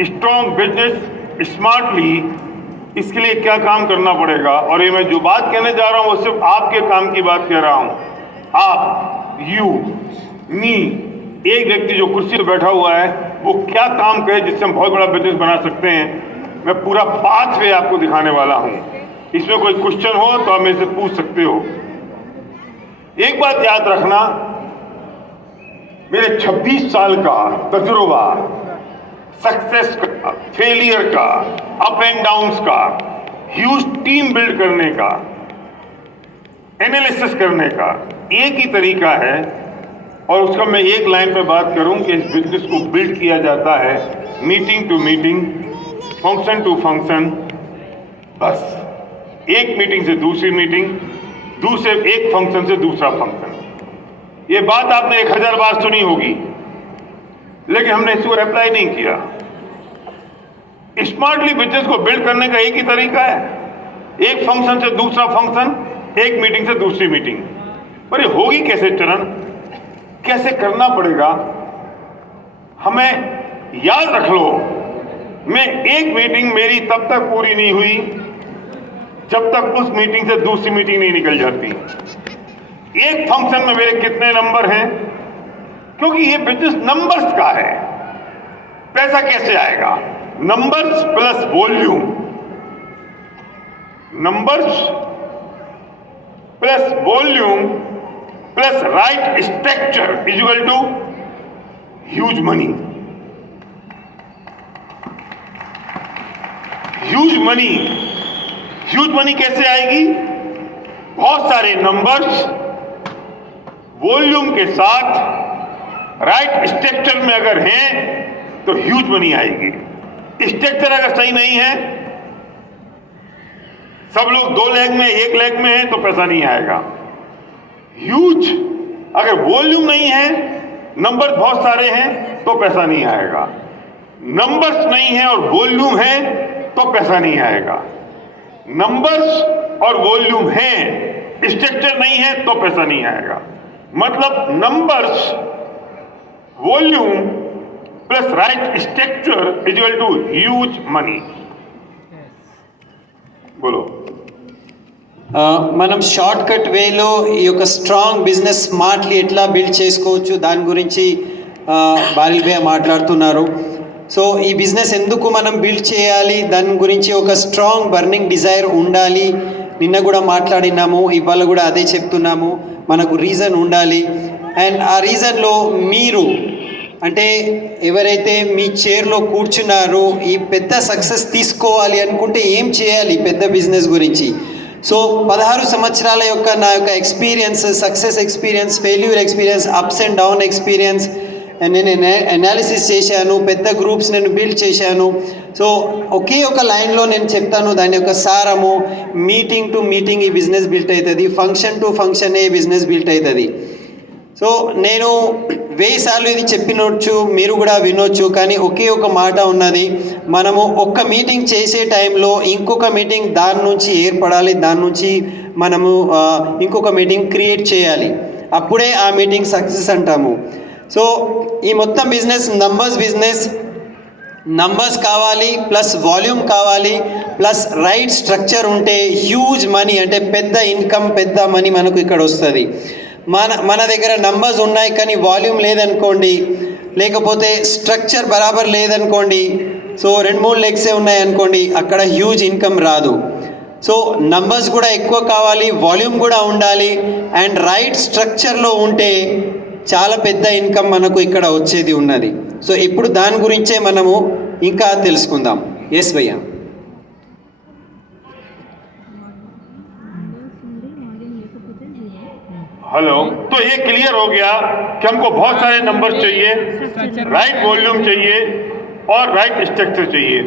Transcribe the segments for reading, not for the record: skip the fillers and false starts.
Strong business smartly, इसके लिए क्या काम करना पड़ेगा। और ये मैं जो बात कहने जा रहा हूँ वो सिर्फ आपके काम की बात कह रहा हूँ। आप, यू, मी, एक व्यक्ति जो कुर्सी पर बैठा हुआ है वो क्या काम करे जिससे हम बहुत बड़ा बिजनेस बना सकते हैं। मैं पूरा पाथवे आपको दिखाने वाला हूँ। इसमें कोई क्वेश्चन हो तो आप मेरे से पूछ सकते हो। एक बात याद रखना, मेरे 26 साल का तजुर्बा, सक्सेस का, फेलियर का, अप एंड डाउन्स का, ह्यूज टीम बिल्ड करने का, एनालिसिस करने का एक ही तरीका है, और उसका मैं एक लाइन पे बात करूं कि इस बिजनेस को बिल्ड किया जाता है meeting to meeting, function to function. बस एक मीटिंग से दूसरी मीटिंग, दूसरे एक फंक्शन से दूसरा फंक्शन। ये बात आपने 1000 बार सुनी होगी, लेकिन हमने इसको अप्लाई नहीं किया। स्मार्टली बिजनेस को बिल्ड करने का एक ही तरीका है, एक फंक्शन से दूसरा फंक्शन, एक मीटिंग से दूसरी मीटिंग। पर ये होगी कैसे चरण, कैसे करना पड़ेगा, हमें याद रख लो। मैं एक मीटिंग मेरी तब तक पूरी नहीं हुई जब तक उस मीटिंग से दूसरी मीटिंग नहीं निकल जाती। एक फंक्शन में मेरे कितने नंबर हैं, क्योंकि ये बिजनेस नंबर्स का है। पैसा कैसे आएगा, numbers plus volume, numbers plus volume plus right structure is equal to huge money. Huge money, huge money कैसे आएगी, बहुत सारे नंबर्स वॉल्यूम के साथ राइट स्ट्रक्चर में अगर हैं तो ह्यूज मनी आएगी। स्ट्रक्चर अगर सही नहीं है, सब लोग 2 लेग में 1 लेग में है तो पैसा नहीं आएगा। ह्यूज अगर वॉल्यूम नहीं है, नंबर बहुत सारे हैं तो पैसा नहीं आएगा। नंबर्स नहीं है और वॉल्यूम है तो पैसा नहीं आएगा। नंबर्स और वॉल्यूम है, स्ट्रक्चर नहीं है तो पैसा नहीं आएगा। मतलब numbers, volume plus right structure is equal to huge money. बोलो। మనం షార్ట్ కట్ వేలో ఈ యొక్క స్ట్రాంగ్ బిజినెస్ స్మార్ట్లీ ఎట్లా బిల్డ్ చేసుకోవచ్చు దాని గురించి బారిల్ భయ్య మాట్లాడుతున్నారు. సో ఈ బిజినెస్ ఎందుకు మనం బిల్డ్ చేయాలి, దాని గురించి ఒక స్ట్రాంగ్ బర్నింగ్ డిజైర్ ఉండాలి. నిన్న కూడా మాట్లాడినాము, ఇవాళ కూడా అదే చెప్తున్నాము, మనకు రీజన్ ఉండాలి. అండ్ ఆ రీజన్లో మీరు అంటే ఎవరైతే మీ చైర్లో కూర్చున్నారో ఈ పెద్ద సక్సెస్ తీసుకోవాలి అనుకుంటే ఏం చేయాలి పెద్ద బిజినెస్ గురించి. సో 16 సంవత్సరాల యొక్క నా యొక్క experience, success experience, failure experience, ups and down experience, నేను అనాలిసిస్ చేశాను, పెద్ద గ్రూప్స్ నేను బిల్డ్ చేశాను. సో ఒకే ఒక లైన్లో నేను చెప్తాను దాని యొక్క సారము. మీటింగ్ టు మీటింగ్ ఈ బిజినెస్ బిల్ట్ అవుతుంది, ఫంక్షన్ టు ఫంక్షన్ ఈ బిజినెస్ బిల్ట్ అవుతుంది. సో నేను 1000 సార్లు ఇది చెప్పినొచ్చు, మీరు కూడా వినొచ్చు, కానీ ఒకే ఒక మాట ఉన్నది. మనము ఒక్క మీటింగ్ చేసే టైంలో ఇంకొక మీటింగ్ దాని నుంచి ఏర్పడాలి, దాని నుంచి మనము ఇంకొక మీటింగ్ క్రియేట్ చేయాలి, అప్పుడే ఆ మీటింగ్ సక్సెస్ అంటాము. సో ఈ మొత్తం బిజినెస్ నంబర్స్ బిజినెస్, నంబర్స్ కావాలి ప్లస్ వాల్యూమ్ కావాలి ప్లస్ రైట్ స్ట్రక్చర్ ఉంటే హ్యూజ్ మనీ అంటే పెద్ద ఇన్కమ్, పెద్ద మనీ మనకు ఇక్కడ వస్తుంది. మన దగ్గర నంబర్స్ ఉన్నాయి కానీ వాల్యూమ్ లేదనుకోండి, లేకపోతే స్ట్రక్చర్ బరాబర్ లేదనుకోండి, సో 2-3 లెగ్సే ఉన్నాయనుకోండి, అక్కడ హ్యూజ్ ఇన్కమ్ రాదు. సో నంబర్స్ కూడా ఎక్కువ కావాలి, వాల్యూమ్ కూడా ఉండాలి, అండ్ రైట్ స్ట్రక్చర్లో ఉంటే చాలా పెద్ద ఇన్కమ్ మనకు ఇక్కడ వచ్చేది ఉన్నది. సో ఇప్పుడు దాని గురించే మనము ఇంకా తెలుసుకుందాం. ఎస్ భయ్యా. हेलो, तो ये क्लियर हो गया कि हमको बहुत सारे नंबर चाहिए, राइट वॉल्यूम चाहिए और राइट स्ट्रक्चर चाहिए.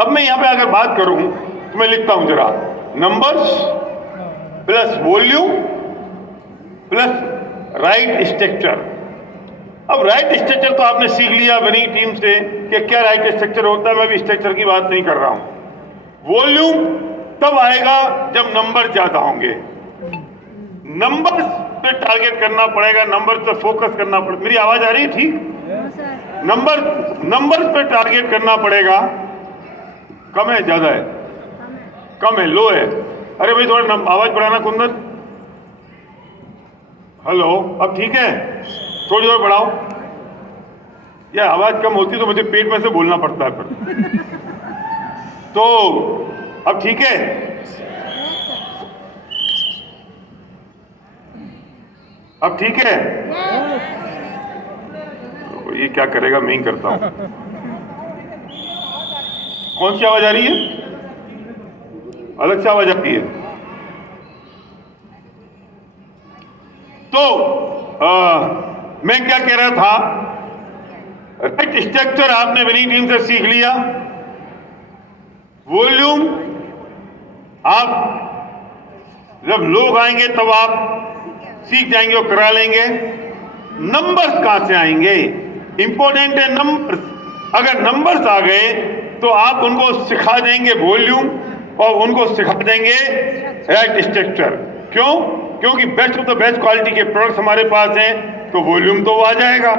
अब मैं यहाँ पे अगर बात करूँ तो मैं लिखता हूँ जरा, numbers plus volume plus right structure. अब राइट स्ट्रक्चर तो आपने सीख लिया बनी टीम से कि क्या राइट स्ट्रक्चर होता है. मैं भी स्ट्रक्चर की बात नहीं कर रहा हूँ. वॉल्यूम तब आएगा जब नंबर ज़्यादा होंगे. नंबर पे टारगेट करना पड़ेगा, नंबर पे फोकस करना पड़ेगा. मेरी आवाज आ रही है ठीक? नंबर पे टारगेट करना पड़ेगा। कम है ज्यादा है? कम है, लो है। अरे भाई थोड़ा आवाज बढ़ाना कुंदन। हेलो, अब ठीक है? थोड़ी और बढ़ाओ। यार आवाज कम होती तो मुझे पेट में से बोलना पड़ता है फिर। तो अब ठीक है? अब ठीक है? तो ये क्या करेगा, मैं ही करता हूं। कौन सी आवाज आ रही है? अलग से आवाज आती है। तो मैं क्या कह रहा था, राइट स्ट्रक्चर आपने विनिंग टीम से सीख लिया। वॉल्यूम आप जब लोग आएंगे तब आप सीख जाएंगे और करा लेंगे। नंबर्स कहां से आएंगे? इंपॉर्टेंट है नंबर्स। अगर नंबर्स आ गए तो आप उनको सिखा देंगे वॉल्यूम और उनको सिखा देंगे राइट स्ट्रक्चर। क्यों? क्योंकि best of the best quality के प्रोडक्ट्स हमारे पास हैं, तो वॉल्यूम तो आ जाएगा।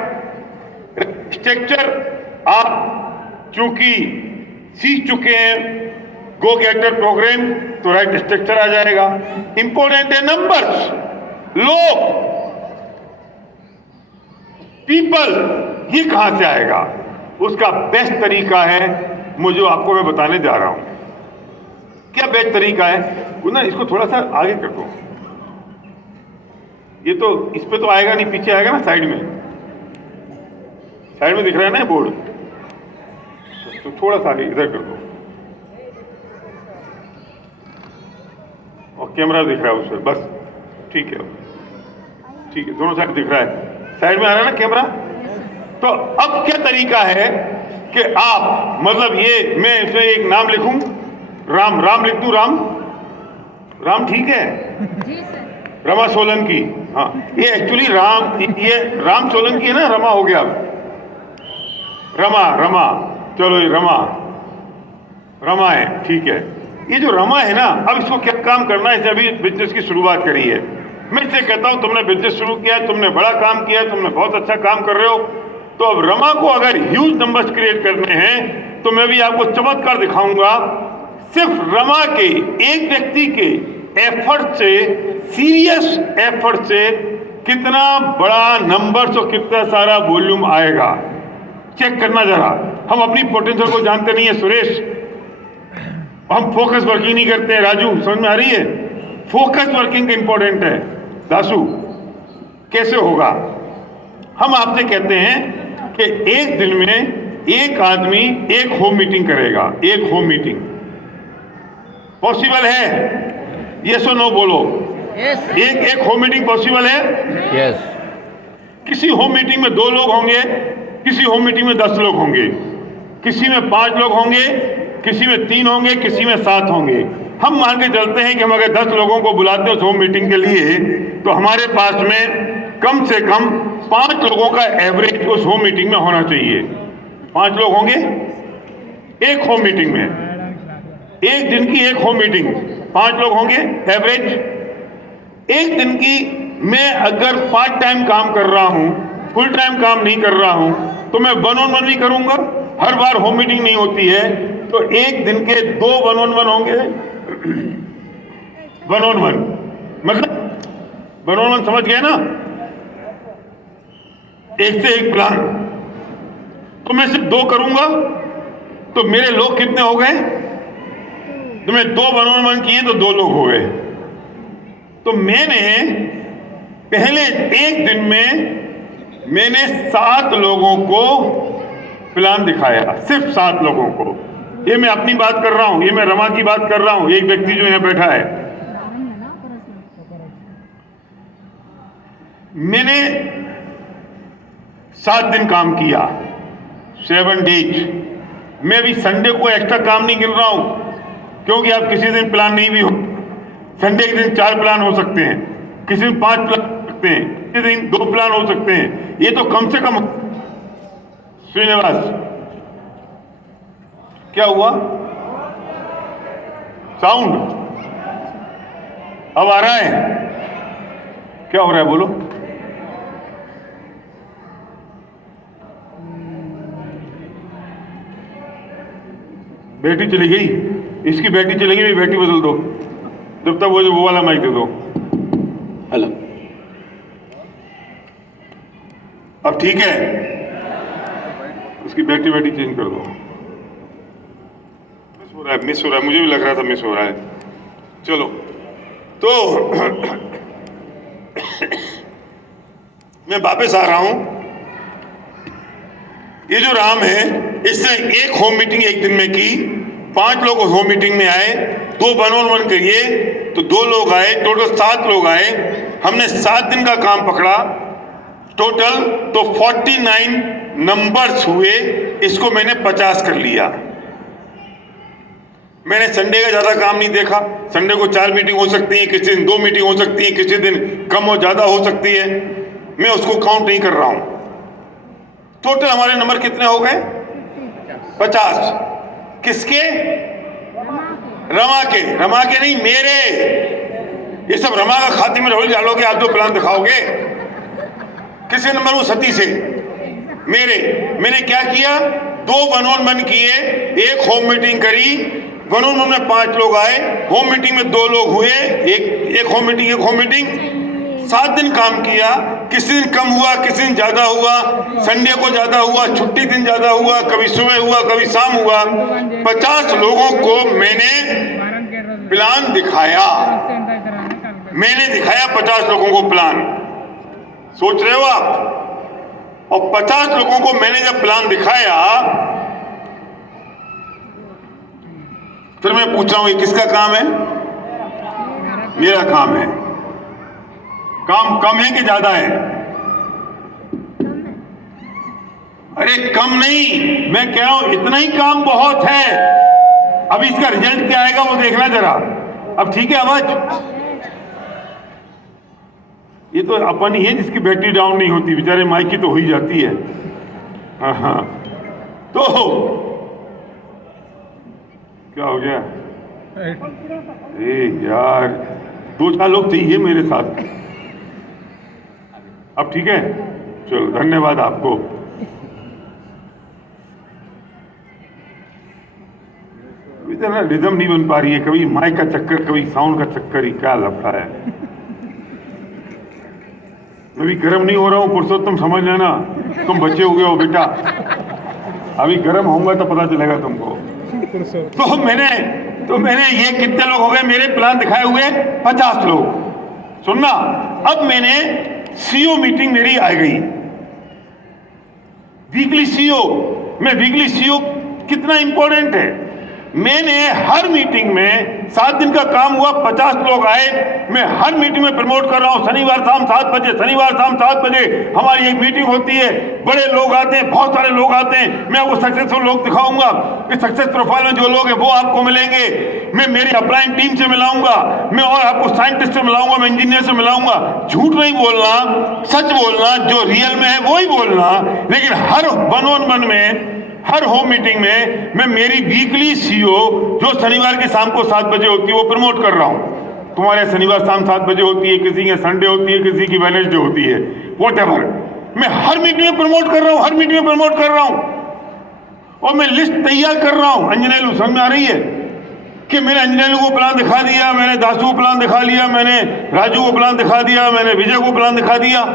स्ट्रक्चर आप चूंकि सीख चुके हैं गो गेटर प्रोग्राम, तो राइट स्ट्रक्चर आ जाएगा। इंपॉर्टेंट है नंबर्स, लोग, पीपल, ये कहां से आएगा? उसका बेस्ट तरीका है मुझे आपको मैं बताने जा रहा हूं। क्या बेस्ट तरीका है ना? इसको थोड़ा सा आगे कर दो। ये तो इस पे तो आएगा नहीं, पीछे आएगा ना, साइड में। साइड में दिख रहा है ना बोर्ड, तो थोड़ा सा आगे इधर कर दो। और कैमरा दिख रहा है उससे, बस ठीक है, ठीक है, दोनों साइड दिख रहा है, साइड में आ रहा है ना कैमरा। तो अब क्या तरीका है कि आप मतलब ये मैं इसमें एक नाम लिखूं, राम, राम लिख दूं, राम, राम ठीक है? जी सर। रमा सोलंकी। हाँ, ये एक्चुअली राम, ये राम सोलंकी है ना, रमा हो गया। रमा, रमा, चलो ये रमा, रमा है, ठीक है। ये जो रमा है ना, अब इसको क्या काम करना है? इसे अभी बिजनेस की शुरुआत करी है। मैं इसे कहता हूं तुमने बिजनेस शुरू किया, तुमने बड़ा काम किया, तुमने बहुत अच्छा काम कर रहे हो। तो अब रमा को अगर ह्यूज नंबर्स क्रिएट करने हैं तो मैं भी आपको चमत्कार दिखाऊंगा। सिर्फ रमा के एक व्यक्ति के एफर्ट से, सीरियस एफर्ट से कितना बड़ा नंबर्स और कितना सारा वॉल्यूम आएगा, चेक करना जरा। हम अपनी पोटेंशियल को जानते नहीं है सुरेश, हम फोकस वर्किंग नहीं करते हैं। राजू, समझ में आ रही है? फोकस वर्किंग इंपॉर्टेंट है। दासू, कैसे होगा? हम आपसे कहते हैं कि एक दिन में एक आदमी एक होम मीटिंग करेगा। एक होम मीटिंग पॉसिबल है? यस और नो बोलो। यस। एक होम मीटिंग पॉसिबल है? यस। किसी होम मीटिंग में 2 लोग होंगे, किसी होम मीटिंग में 10 लोग होंगे, किसी में 5 लोग होंगे, किसी में 3 होंगे, किसी में 7 होंगे। हम मान के चलते हैं कि हम अगर 10 लोगों को बुलाते हैं उस होम मीटिंग के लिए, तो हमारे पास में कम से कम 5 लोगों का एवरेज उस होम मीटिंग में होना चाहिए। 5 लोग होंगे एक होम मीटिंग में, एक दिन की एक होम मीटिंग, 5 लोग होंगे एवरेज। एक दिन की मैं अगर पार्ट टाइम काम कर रहा हूं, फुल टाइम काम नहीं कर रहा हूं, तो मैं 1-on-1 भी करूंगा। हर बार होम मीटिंग नहीं होती है, तो एक दिन के 2 1-on-1 होंगे। 1-on-1 मतलब 1-on-1 समझ गए ना? एक से एक प्लान। तो मैं सिर्फ 2 करूंगा, तो मेरे लोग कितने हो गए? तो मैं 2 1-on-1 किए तो 2 लोग हो गए। तो मैंने पहले एक दिन में मैंने 7 लोगों को प्लान दिखाया, सिर्फ 7 लोगों को। ये मैं अपनी बात कर रहा हूं, ये मैं रमा की बात कर रहा हूं, एक व्यक्ति जो यहां बैठा है। मैंने 7 दिन काम किया, 7 डेज। मैं अभी संडे को एक्स्ट्रा काम नहीं गिन रहा हूं, क्योंकि आप किसी दिन प्लान नहीं भी हो। संडे के दिन 4 प्लान हो सकते हैं, किसी दिन 5 प्लान हो सकते हैं, किसी दिन 2 प्लान हो सकते हैं। ये तो कम से कम। श्रीनिवास, क्या हुआ? साउंड अब आ रहा है? क्या हो रहा है बोलो? बैटरी चली गई, इसकी बैटरी चली गई, बैटरी बदल दो, जब तक वो वाला माइक दे दो। हेलो, अब ठीक है, उसकी बैटरी चेंज कर दो। मिस हो रहा है, मुझे भी लग रहा था मिस हो रहा है। चलो तो मैं वापस आ रहा हूं। ये जो राम है, इससे एक होम मीटिंग एक दिन में की, 5 लोग होम मीटिंग में आए, 2 1-on-1 करिए तो 2 लोग आए, टोटल 7 लोग आए। हमने 7 दिन का काम पकड़ा टोटल, तो 49 नंबर्स हुए, इसको मैंने 50 कर लिया। मैंने संडे का ज्यादा काम नहीं देखा। संडे को 4 मीटिंग हो सकती है, किसी दिन 2 मीटिंग हो सकती है, किसी दिन कम और ज्यादा हो सकती है, मैं उसको काउंट नहीं कर रहा हूं। टोटल हमारे नंबर कितने हो गए? 50। किसके? रमा के नहीं, मेरे। ये सब रमा का खाते में रोल डालोगे आप, जो प्लान दिखाओगे। किसी नंबर वो सती से मैंने क्या किया? 2 1-on-1 किए, एक होम मीटिंग करी। 1-on-1 में 5 लोग आए, होम मीटिंग में 2 लोग हुए, एक होम मीटिंग। 7 दिन काम किया, किसी दिन कम हुआ, किसी दिन ज्यादा हुआ, संडे को ज्यादा हुआ, छुट्टी दिन ज्यादा हुआ, कभी सुबह हुआ, कभी शाम हुआ। 50 लोगों को मैंने प्लान दिखाया, 50 लोगों को प्लान। सोच रहे हो आप? और 50 लोगों को मैंने जब प्लान दिखाया, फिर मैं पूछ रहा हूं ये किसका काम है? मेरा काम है। काम कम है कि ज्यादा है? अरे कम नहीं, मैं कह रहा हूं इतना ही काम बहुत है। अब इसका रिजल्ट क्या आएगा वो देखना जरा। अब ठीक है आवाज? ये तो अपन ही है जिसकी बैटरी डाउन नहीं होती, बेचारे माइक की तो हो ही जाती है। हाँ, तो क्या हो गया? यार 2-4 लोग चाहिए मेरे साथ। अब ठीक है, चलो धन्यवाद आपको। इतना रिदम नहीं बन पा रही है, कभी माइक का चक्कर, कभी साउंड का चक्कर, ही क्या लफड़ा है। मैं भी गर्म नहीं हो रहा हूँ पुरुषोत्तम, समझ लेना, तुम बच्चे हो गए हो बेटा। अभी गर्म होऊंगा तो पता चलेगा तुमको। तो मैंने ये कितने लोग हो गए मेरे प्लान दिखाए हुए? 50 लोग। सुनना, अब मैंने सीओ मीटिंग मेरी आ गई, वीकली सीओ। मैं वीकली सीओ कितना इंपॉर्टेंट है। मैंने हर मीटिंग में 7 दिन का काम हुआ, 50 लोग आए, मैं हर मीटिंग में प्रमोट कर रहा हूं। शनिवार शाम 7 बजे हमारी एक मीटिंग होती है, बड़े लोग आते हैं, बहुत सारे लोग आते हैं। मैं आपको सक्सेसफुल लोग दिखाऊंगा, इस सक्सेस प्रोफाइल में जो लोग हैं वो आपको मिलेंगे। मैं मेरी अपलाइन टीम से मिलाऊंगा, मैं और आपको साइंटिस्ट से मिलाऊंगा, मैं इंजीनियर से मिलाऊंगा। झूठ नहीं बोलना, सच बोलना, जो रियल में है वो ही बोलना। लेकिन हर 1-on-1 में, हर होम मीटिंग में मैं मेरी वीकली सीओ जो शनिवार के शाम को 7 बजे होती है वो प्रमोट कर रहा हूं। तुम्हारे शनिवार शाम 7 बजे होती है, किसी की संडे होती है, किसी की वेडनेसडे होती है, व्हाटएवर। मैं हर मीटिंग में प्रमोट कर रहा हूं, और मैं लिस्ट तैयार कर रहा हूं। अंजनेलू समझ में आ रही है कि मैंने अंजनेलू को प्लान दिखा दिया, मैंने दासू को प्लान दिखा लिया, मैंने राजू को प्लान दिखा दिया, मैंने विजय को प्लान दिखा दिया।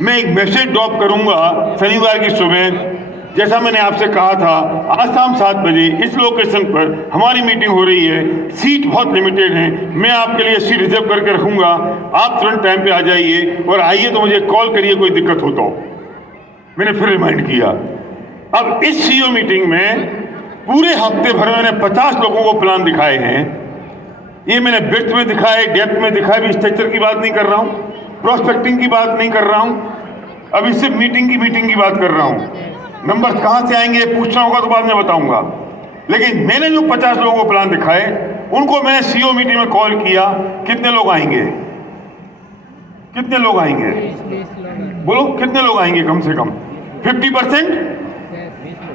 मैं एक मैसेज ड्रॉप करूंगा शनिवार की सुबह, जैसा मैंने आपसे कहा था, आज शाम 7 बजे इस लोकेशन पर हमारी मीटिंग हो रही है। सीट बहुत लिमिटेड है, मैं आपके लिए सीट रिजर्व करके रखूंगा। आप तुरंत टाइम पे आ जाइए, और आइए तो मुझे कॉल करिए कोई दिक्कत हो तो। मैंने फिर रिमाइंड किया। अब इस सीईओ मीटिंग में पूरे हफ्ते भर मैंने 50 लोगों को प्लान दिखाए हैं। ये मैंने ब्रेड्थ में दिखाए, डेप्थ में दिखाए, भी स्ट्रक्चर की बात नहीं कर रहा हूँ, प्रोस्पेक्टिंग की बात नहीं कर रहा हूँ, अभी सिर्फ मीटिंग की बात कर रहा हूँ। नंबर कहां से आएंगे पूछना होगा तो बाद में बताऊंगा। लेकिन मैंने जो 50 लोगों को प्लान दिखाए, उनको मैंने सीईओ मीटिंग में कॉल किया, कितने लोग आएंगे? बोलो कितने लोग आएंगे? कम से कम 50%?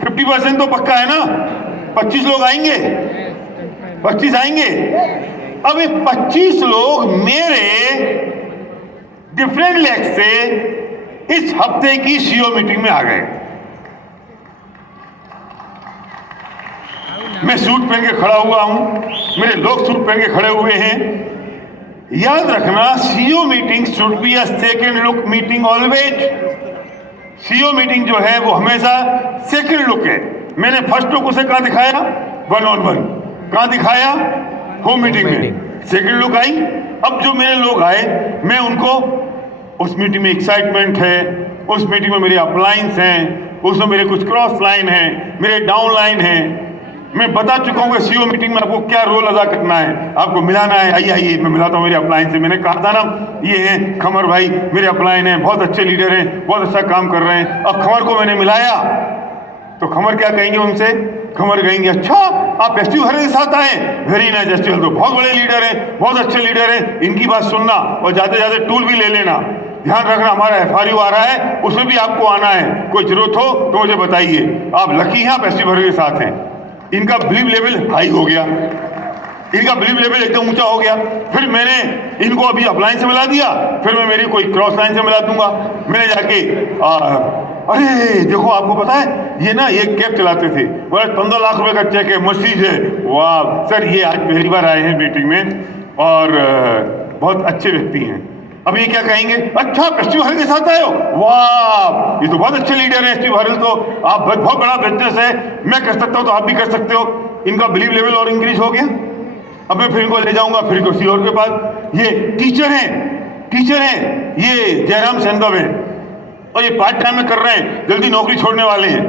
50% तो पक्का है ना? 25 लोग आएंगे, 25 आएंगे। अब ये 25 लोग मेरे डिफरेंट लेग से इस हफ्ते की सीईओ मीटिंग में आ गए। मैं सूट पहन के खड़ा हुआ हूँ, मेरे लोग सूट पहन के खड़े हुए हैं। याद रखना, CEO meeting should be a second look meeting always. CEO meeting जो है वो हमेशा सेकंड लुक है। मैंने फर्स्ट लुक उसे कहाँ दिखाया? 1-on-1। कहाँ दिखाया? होम मीटिंग में। सेकंड लुक आई। अब जो मेरे लोग आए, मैं उनको, उस मीटिंग में एक्साइटमेंट है, उस मीटिंग में मेरे अपलाइंस हैं, उसमें मेरे कुछ क्रॉस लाइन हैं, मेरे डाउन लाइन हैं। मैं बता चुका हूँ कि सीईओ मीटिंग में आपको क्या रोल अदा करना है, आपको मिलाना है। आइए मैं मिलाता हूँ मेरे अपलाइन से। मैंने कहा था ना, ये हैं खमर भाई, मेरे अपलाइन हैं, बहुत अच्छे लीडर हैं, बहुत अच्छा काम कर रहे हैं। अब खमर को मैंने मिलाया तो खमर क्या कहेंगे उनसे? खमर कहेंगे, अच्छा आप एसटी हर के साथ आए, वेरी नाइस, एसटी तो बहुत बड़े लीडर हैं, बहुत अच्छे लीडर हैं, इनकी बात सुनना और जाते जाते टूल भी ले लेना। ध्यान रखना, हमारा FRU आ रहा है, उसमें भी आपको आना है। कोई जरूरत हो तो मुझे बताइए। आप लकी हैं, आप एसटी भर के साथ हैं। इनका बिलीव लेवल हाई हो गया, इनका बिलीव लेवल एकदम ऊंचा हो गया। फिर मैंने इनको अभी अपलाइन से मिला दिया, फिर मैं मेरी कोई क्रॉस लाइन से मिला दूंगा। मैंने जाके अरे देखो, आपको पता है ये ना एक कैब चलाते थे, बोले 15 लाख रुपए का चेक है, मसीज है। वाह सर, ये आज पहली बार आए हैं मीटिंग में और बहुत अच्छे व्यक्ति हैं। अब ये क्या कहेंगे? अच्छा एसटी भारत के साथ आए हो, वाह ये तो बहुत अच्छे लीडर हैं एसटी भारत, तो आप बहुत बड़ा बिजनेस है, मैं कर सकता हूँ तो आप भी कर सकते हो। इनका बिलीव लेवल और इंक्रीज हो गया। अब मैं फिर इनको ले जाऊंगा फिर किसी और के पास। ये टीचर हैं, ये जयराम सेंधव हैं और ये पार्ट टाइम में कर रहे हैं, जल्दी नौकरी छोड़ने वाले हैं।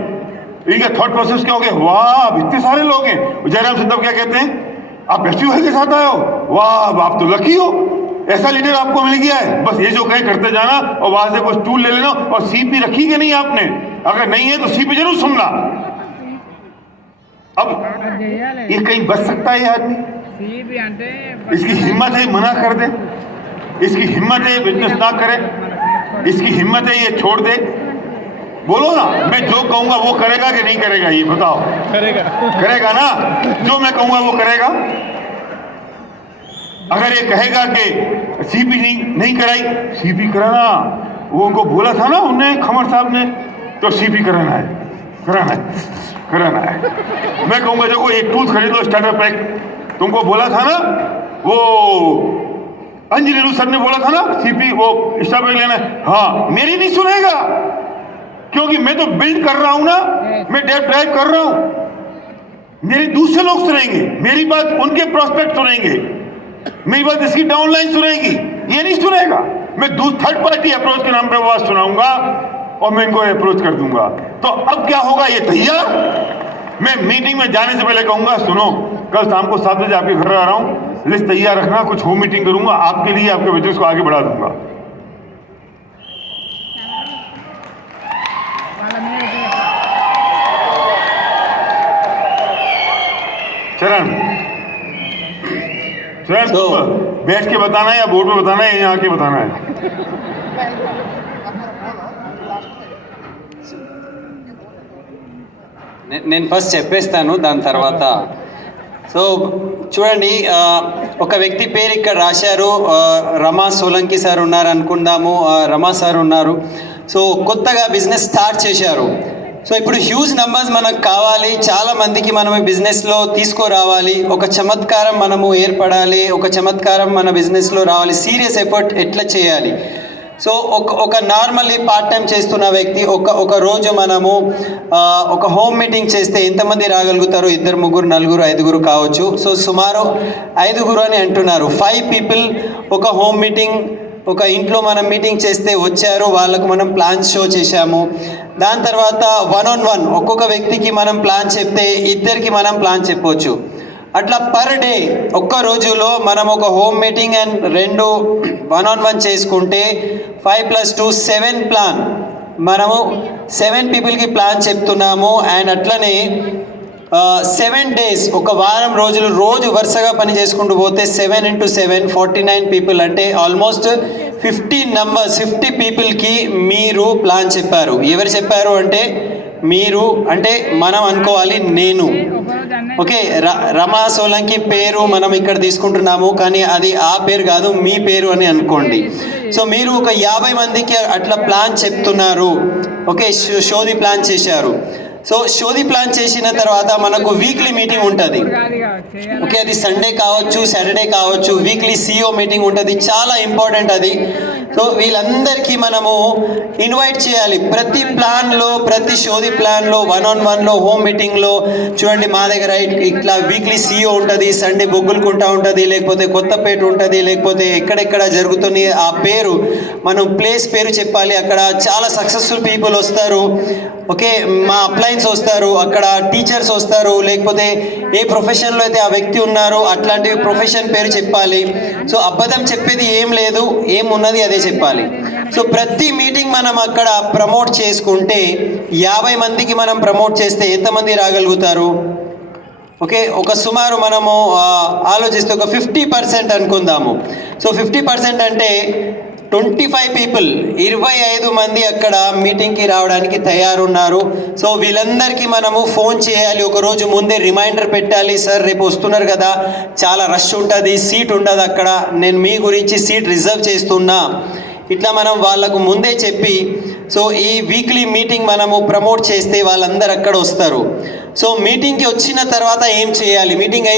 इनका थॉट प्रोसेस क्या हो गया? वाह अब इतने सारे लोग हैं। जयराम सेंधव क्या कहते हैं? आप एसटी भारत के साथ आए हो, वाह आप तो लकी हो, ऐसा लीडर आपको मिल गया है। बस ये जो कहे करते जाना और वहां से कुछ टूल ले लेना। और सीपी रखी कि नहीं आपने? अगर नहीं है तो सीपी जरूर सुनना। अब ये कहीं बच सकता है ये आदमी? इसकी हिम्मत है मना कर दे, इसकी हिम्मत है बिजनेस ना करे, इसकी हिम्मत है ये छोड़ दे। बोलो ना, मैं जो कहूंगा वो करेगा कि नहीं करेगा? ये बताओ। करेगा ना? जो मैं कहूंगा वो करेगा। अगर ये कहेगा कि सीपी नहीं कराई, सीपी कराना, वो उनको बोला था ना उन्हें, खमर साहब ने, तो सीपी कराना है। मैं कहूंगा देखो एक टूल्स खरीद लो, स्टार्टर पैक, तुमको बोला था ना, वो अंजलि सर ने बोला था ना सीपी वो स्टार्टर पैक लेना है। हाँ, मेरी नहीं सुनेगा क्योंकि मैं तो बिल्ड कर रहा हूं ना, मैं डेव ड्राइव कर रहा हूं। मेरे दूसरे लोग सुनेंगे मेरी बात, उनके प्रोस्पेक्ट सुनेंगे मेरी बात, इसकी डाउनलाइन सुनेगी, ये नहीं सुनेगा। मैं थर्ड पार्टी अप्रोच के नाम पे बात सुनाऊंगा और मैं इनको अप्रोच कर दूंगा। तो अब क्या होगा? ये तैयार। मैं मीटिंग में जाने से पहले कहूंगा, सुनो कल शाम को 7 बजे आपके घर आ रहा हूं, लिस्ट तैयार रखना, कुछ होम मीटिंग करूंगा आपके लिए, आपके बिजनेस को आगे बढ़ा दूंगा। चरण बैठ के बताना है या बोर्ड पे बताना है या यहाँ के बताना है? నేను ఫస్ట్ చెప్పేస్తాను, దాని తర్వాత. సో చూడండి, ఒక వ్యక్తి పేరు ఇక్కడ రాశారు, రమా సోలంకి సార్ ఉన్నారు అనుకుందాము. రమా సార్ ఉన్నారు. సో కొత్తగా బిజినెస్ స్టార్ట్ చేశారు. సో ఇప్పుడు హ్యూజ్ నెంబర్స్ మనకు కావాలి, చాలా మందికి మనం బిజినెస్లో తీసుకురావాలి, ఒక చమత్కారం మనము ఏర్పడాలి, ఒక చమత్కారం మన బిజినెస్లో రావాలి. సీరియస్ ఎఫర్ట్ ఎట్లా చేయాలి? సో ఒక నార్మల్లీ పార్ట్ టైం చేస్తున్న వ్యక్తి ఒక రోజు మనము ఒక హోమ్ మీటింగ్ చేస్తే ఎంతమంది రాగలుగుతారు? 2, 3, 4, 5 కావచ్చు. సో సుమారు 5 అని అంటున్నారు. 5 పీపుల్ ఒక హోమ్ మీటింగ్, ఒక ఇంట్లో మనం మీటింగ్ చేస్తే వచ్చారు, వాళ్ళకు మనం ప్లాన్స్ షో చేశాము. దాని తర్వాత 1-on-1 ఒక్కొక్క వ్యక్తికి మనం ప్లాన్ చెప్తే 2కి మనం ప్లాన్ చెప్పవచ్చు. అట్లా పర్ డే ఒక్క రోజులో మనం ఒక హోమ్ మీటింగ్ అండ్ 2 1-on-1 చేసుకుంటే 5 + 2 7 ప్లాన్, మనము 7 పీపుల్కి ప్లాన్ చెప్తున్నాము. అండ్ అట్లనే 7 డేస్, ఒక వారం రోజులు రోజు వరుసగా పని చేసుకుంటూ పోతే 7 × 7 49 పీపుల్, అంటే ఆల్మోస్ట్ 50 నంబర్స్, 50 పీపుల్కి మీరు ప్లాన్ చెప్పారు. ఎవరు చెప్పారు అంటే మీరు, అంటే మనం అనుకోవాలి నేను. ఓకే, రమా సోలంకి పేరు మనం ఇక్కడ తీసుకుంటున్నాము, కానీ అది ఆ పేరు కాదు, మీ పేరు అని అనుకోండి. సో మీరు ఒక 50 మందికి అట్లా ప్లాన్ చెప్తున్నారు. ఓకే, షోది ప్లాన్ చేశారు. సో షోది ప్లాన్ చేసిన తర్వాత మనకు వీక్లీ మీటింగ్ ఉంటుంది. ఓకే, అది సండే కావచ్చు, సాటర్డే కావచ్చు, వీక్లీ CEO మీటింగ్ ఉంటుంది. చాలా ఇంపార్టెంట్ అది. సో వీళ్ళందరికీ మనము ఇన్వైట్ చేయాలి. ప్రతి ప్లాన్లో, ప్రతి షోది ప్లాన్లో, 1-on-1లో, హోమ్ మీటింగ్లో చూడండి, మా దగ్గర ఇట్లా వీక్లీ CEO ఉంటుంది, సండే బొగ్గులకుంట ఉంటుంది, లేకపోతే కొత్తపేట ఉంటుంది, లేకపోతే ఎక్కడెక్కడ జరుగుతుంది ఆ పేరు మనం ప్లేస్ పేరు చెప్పాలి. అక్కడ చాలా సక్సెస్ఫుల్ పీపుల్ వస్తారు. ఓకే, మా అప్లయన్స్ వస్తారు, అక్కడ టీచర్స్ వస్తారు, లేకపోతే ఏ ప్రొఫెషన్లో అయితే ఆ వ్యక్తి ఉన్నారో అట్లాంటివి ప్రొఫెషన్ పేరు చెప్పాలి. సో అబద్ధం చెప్పేది ఏం లేదు, ఏమున్నది అదే చెప్పాలి. సో ప్రతి మీటింగ్ మనం అక్కడ ప్రమోట్ చేసుకుంటే 50 మందికి మనం ప్రమోట్ చేస్తే ఎంతమంది రాగలుగుతారు? ఓకే, ఒక సుమారు మనము ఆలోచిస్తే ఒక 50% అనుకుందాము. సో 50% అంటే 25 పీపుల్, 25 మంది అక్కడ మీటింగ్కి రావడానికి తయారున్నారు. సో వీళ్ళందరికీ మనము ఫోన్ చేయాలి, ఒక రోజు ముందే రిమైండర్ పెట్టాలి. సార్ రేపు వస్తున్నారు కదా, చాలా రష్ ఉంటుంది, సీట్ ఉండదు అక్కడ, నేను మీ గురించి సీట్ రిజర్వ్ చేస్తున్నా. ఇట్లా మనం వాళ్ళకు ముందే చెప్పి సో ఈ వీక్లీ మీటింగ్ మనము ప్రమోట్ చేస్తే వాళ్ళందరూ అక్కడ వస్తారు. సో మీటింగ్కి వచ్చిన తర్వాత ఏం చేయాలి? మీటింగ్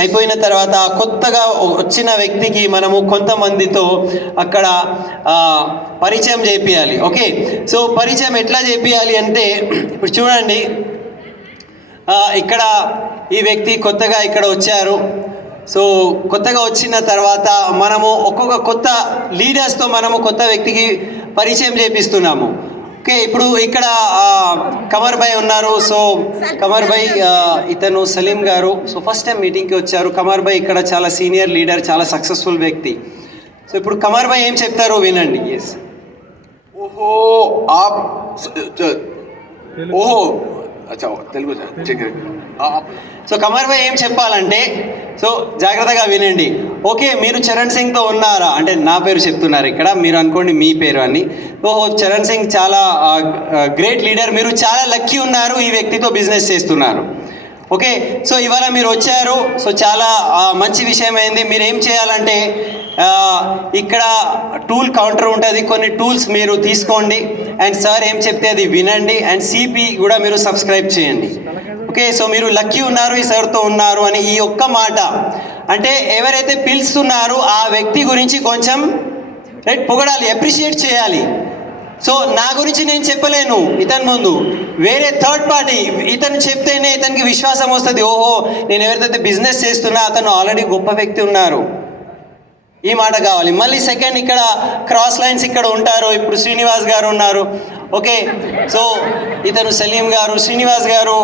అయిపోయిన తర్వాత కొత్తగా వచ్చిన వ్యక్తికి మనము కొంతమందితో అక్కడ పరిచయం చేపియాలి. ఓకే, సో పరిచయం ఎట్లా చేపియాలి అంటే, ఇప్పుడు చూడండి, ఇక్కడ ఈ వ్యక్తి కొత్తగా ఇక్కడ వచ్చారు. సో కొత్తగా వచ్చిన తర్వాత మనము ఒక్కొక్క కొత్త లీడర్స్తో మనము కొత్త వ్యక్తికి పరిచయం చేపిస్తున్నాము. ఓకే, ఇప్పుడు ఇక్కడ కమర్ భాయ్ ఉన్నారు. సో కమర్ భాయ్, ఇతను సలీం గారు. సో ఫస్ట్ టైం మీటింగ్కి వచ్చారు. కమర్ భాయ్ ఇక్కడ చాలా సీనియర్ లీడర్, చాలా సక్సెస్ఫుల్ వ్యక్తి. సో ఇప్పుడు కమర్ భాయ్ ఏం చెప్తారో వినండి. ఎస్. अच्छा तेलुगु ठीक है. సో కమర్ భాయ్ ఏం చెప్పాలంటే, సో జాగ్రత్తగా వినండి. ఓకే, మీరు చరణ్ సింగ్తో ఉన్నారా అంటే, నా పేరు చెప్తున్నారు ఇక్కడ, మీరు అనుకోండి మీ పేరు అని. ఓహో, చరణ్ సింగ్ చాలా గ్రేట్ లీడర్, మీరు చాలా లక్కీ ఉన్నారు, ఈ వ్యక్తితో బిజినెస్ చేస్తున్నారు. ఓకే, సో ఇవాళ మీరు వచ్చారు, సో చాలా మంచి విషయం అయింది. మీరు ఏం చేయాలంటే, ఇక్కడ టూల్ కౌంటర్ ఉంటుంది, కొన్ని టూల్స్ మీరు తీసుకోండి, అండ్ సార్ ఏం చెప్తే అది వినండి, అండ్ సిపి కూడా మీరు సబ్స్క్రైబ్ చేయండి. ఓకే, సో మీరు లక్కీ ఉన్నారు, ఈ సార్తో ఉన్నారు అని ఈ ఒక్క మాట అంటే ఎవరైతే పిలుస్తున్నారో ఆ వ్యక్తి గురించి కొంచెం పొగడాలి, అప్రిషియేట్ చేయాలి. సో నా గురించి నేను చెప్పలేను ఇతని ముందు, వేరే థర్డ్ పార్టీ ఇతను చెప్తేనే ఇతనికి విశ్వాసం వస్తుంది. ఓహో, నేను ఎవరితో బిజినెస్ చేస్తున్నా అతను ఆల్రెడీ గొప్ప వ్యక్తి ఉన్నారు, ఈ మాట కావాలి. మళ్ళీ సెకండ్, ఇక్కడ క్రాస్ లైన్స్ ఇక్కడ ఉంటారు. ఇప్పుడు శ్రీనివాస్ గారు ఉన్నారు. ఓకే, సో ఇతను సలీం గారు. శ్రీనివాస్ గారు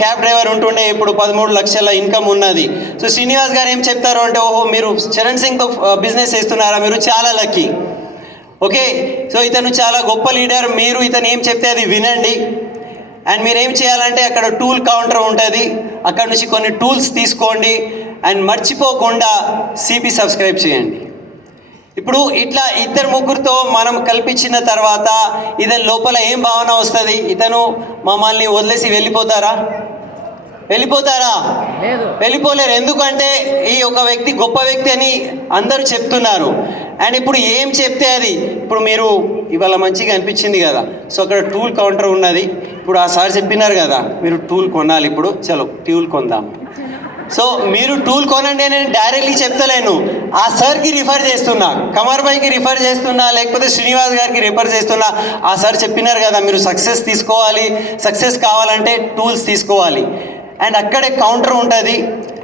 క్యాబ్ డ్రైవర్ ఉంటుండే, ఇప్పుడు 13 లక్షల ఇన్కమ్ ఉన్నది. సో శ్రీనివాస్ గారు ఏం చెప్తారు అంటే, ఓహో మీరు చరణ్ సింగ్తో బిజినెస్ చేస్తున్నారా, మీరు చాలా లక్కీ. ఓకే, సో ఇతను చాలా గొప్ప లీడర్, మీరు ఇతను ఏం చెప్తే అది వినండి. అండ్ మీరు ఏం చేయాలంటే, అక్కడ టూల్ కౌంటర్ ఉంటుంది, అక్కడ నుంచి కొన్ని టూల్స్ తీసుకోండి, అండ్ మర్చిపోకుండా సిపి సబ్స్క్రైబ్ చేయండి. ఇప్పుడు ఇట్లా ఇద్దరు ముగ్గురితో మనం కల్పించిన తర్వాత ఇతని లోపల ఏం భావన వస్తుంది? ఇతను మమ్మల్ని వదిలేసి వెళ్ళిపోతారా? వెళ్ళిపోలేరు. ఎందుకంటే ఈ ఒక వ్యక్తి గొప్ప వ్యక్తి అని అందరూ చెప్తున్నారు. అండ్ ఇప్పుడు ఏం చెప్తే అది, ఇప్పుడు మీరు ఇవాళ మంచిగా అనిపించింది కదా, సో అక్కడ టూల్ కౌంటర్ ఉన్నది. ఇప్పుడు ఆ సార్ చెప్పినారు కదా మీరు టూల్ కొనాలి, ఇప్పుడు చలో టూల్ కొందాం. సో మీరు టూల్ కొనండి నేను డైరెక్ట్లీ చెప్తలేను, ఆ సార్కి రిఫర్ చేస్తున్నా, కమర్ భాయ్కి రిఫర్ చేస్తున్నా, లేకపోతే శ్రీనివాస్ గారికి రిఫర్ చేస్తున్నా. ఆ సార్ చెప్పినారు కదా మీరు సక్సెస్ తీసుకోవాలి, సక్సెస్ కావాలంటే టూల్స్ తీసుకోవాలి. అండ్ అక్కడే కౌంటర్ ఉంటుంది,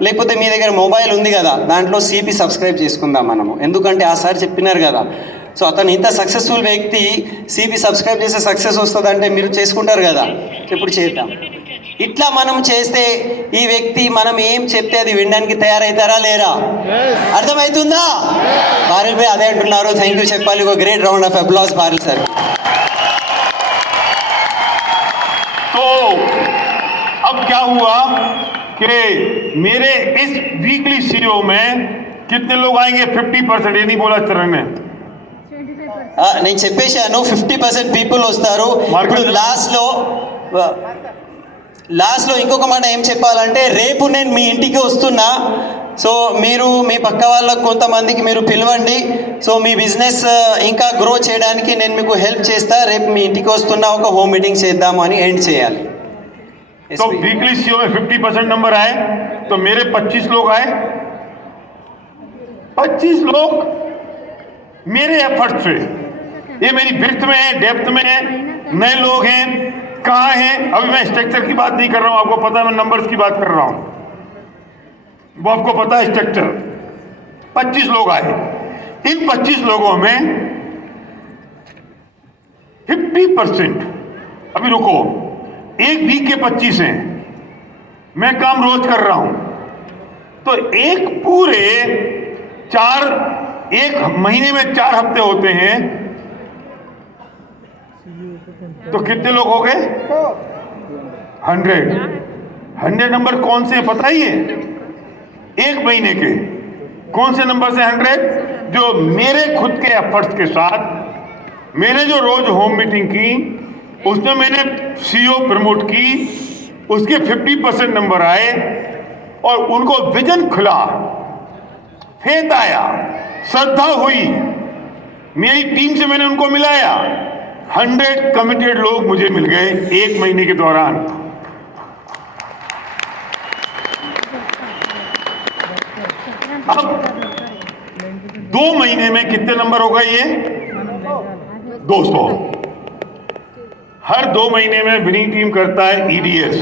లేకపోతే మీ దగ్గర మొబైల్ ఉంది కదా, దాంట్లో సిపి సబ్స్క్రైబ్ చేసుకుందాం మనము. ఎందుకంటే ఆ సార్ చెప్పినారు కదా, సో అతను ఇంత సక్సెస్ఫుల్ వ్యక్తి, సిపి సబ్స్క్రైబ్ చేస్తే సక్సెస్ వస్తుంది అంటే మీరు చేసుకుంటారు కదా, ఇప్పుడు చేద్దాం. ఇట్లా మనం చేస్తే ఈ వ్యక్తి మనం ఏం చెప్తే అది వినడానికి తయారవుతారా లేరా? అర్థమవుతుందా? భారల్ భాయ్ అదే అంటున్నారు. థ్యాంక్ యూ చెప్పాలి. ఒక గ్రేట్ రౌండ్ ఆఫ్ అప్లాస్ భారల్ సార్. तो अब क्या हुआ कि मेरे इस वीकली सीओ में कितने लोग आएंगे? 50%. ये नहीं बोला चरण ने, నేను చెప్పేశాను 50% పీపుల్ వస్తారు. ఇప్పుడు లాస్ట్లో ఇంకొక మాట ఏం చెప్పాలంటే, రేపు నేను మీ ఇంటికి వస్తున్నా, సో మీరు మీ పక్క వాళ్ళకు కొంతమందికి మీరు పిలవండి, సో మీ బిజినెస్ ఇంకా గ్రో చేయడానికి నేను మీకు హెల్ప్ చేస్తా, రేపు మీ ఇంటికి వస్తున్నా, ఒక హోమ్ మీటింగ్ చేద్దాము అని ఎండ్ చేయాలి. तो वीकली सीओ में 50% नंबर आए, तो मेरे 25 लोग आए। 25 लोग मेरे एफर्ट से, ये मेरी ब्रेथ में है, डेप्थ में है, नए लोग हैं, कहाँ हैं। अभी मैं स्ट्रक्चर की बात नहीं कर रहा हूं, आपको पता है मैं नंबर्स की बात कर रहा हूं, वो आपको पता है स्ट्रक्चर। 25 लोग आए, इन 25 लोगों में 50%, अभी रुको, एक वीक के 25 हैं, मैं काम रोज कर रहा हूं, तो एक पूरे एक महीने में 4 हफ्ते होते हैं, तो कितने लोग हो गए? 100 नंबर कौन से पता ही है? एक महीने के कौन से नंबर से 100? जो मेरे खुद के एफर्ट्स के साथ मैंने जो रोज होम मीटिंग की, उसमें मैंने सीईओ प्रमोट की, उसके 50% नंबर आए और उनको विजन खुला, फेथ आया, श्रद्धा हुई, मेरी टीम से मैंने उनको मिलाया। 100 कमिटेड लोग मुझे मिल गए एक महीने के दौरान। अब 2 महीने में कितने नंबर हो गए? ये 200। हर 2 महीने में विनिंग टीम करता है ईडीएस।